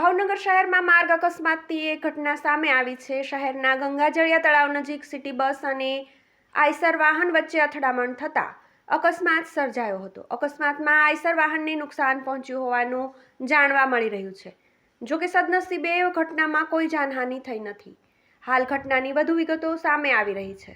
ભાવનગર શહેરમાં માર્ગ અકસ્માતની એક ઘટના સામે આવી છે। શહેરના ગંગાજળિયા તળાવ નજીક સિટી બસ અને આઈસર વાહન વચ્ચે અથડામણ થતાં અકસ્માત સર્જાયો હતો। અકસ્માતમાં આઈસર વાહનને નુકસાન પહોંચ્યું હોવાનું જાણવા મળી રહ્યું છે। જો કે સદનસીબે ઘટનામાં કોઈ જાનહાનિ થઈ નથી। હાલ ઘટનાની વધુ વિગતો સામે આવી રહી છે।